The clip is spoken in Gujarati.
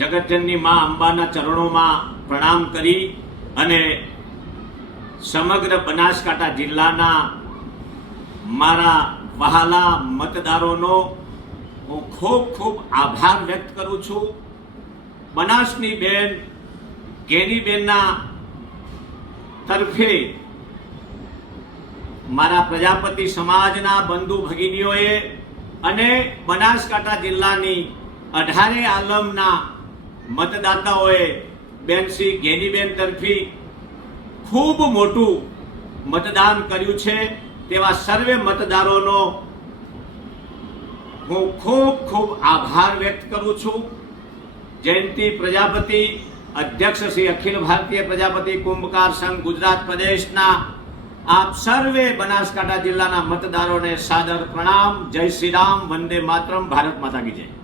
જગતજનની માં અંબાના ચરણોમાં પ્રણામ કરી અને સમગ્ર બનાસકાંઠા જિલ્લાના મારા વહાલા મતદારોનો હું ખૂબ ખૂબ આભાર વ્યક્ત કરું છું. બનાસની બેન ગેનીબેનના તરફે મારા પ્રજાપતિ સમાજના બંધુ ભગીનીઓએ અને બનાસકાંઠા જિલ્લાની 18 આલમના મતદાતાઓએ બેન શ્રી ગેનીબેન તરફી ખૂબ મોટું મતદાન કર્યું છે. તેવા સર્વે મતદારોનો હું ખૂબ ખૂબ આભાર વ્યક્ત કરું છું. જયંતિ પ્રજાપતિ, અધ્યક્ષ શ્રી અખિલ ભારતીય પ્રજાપતિ કુંભકાર સંઘ ગુજરાત પ્રદેશના આપ સર્વે બનાસકાંઠા જિલ્લાના મતદારોને સાદર પ્રણામ. જય શ્રી રામ, વંદે માતરમ, ભારત માતા કી જય.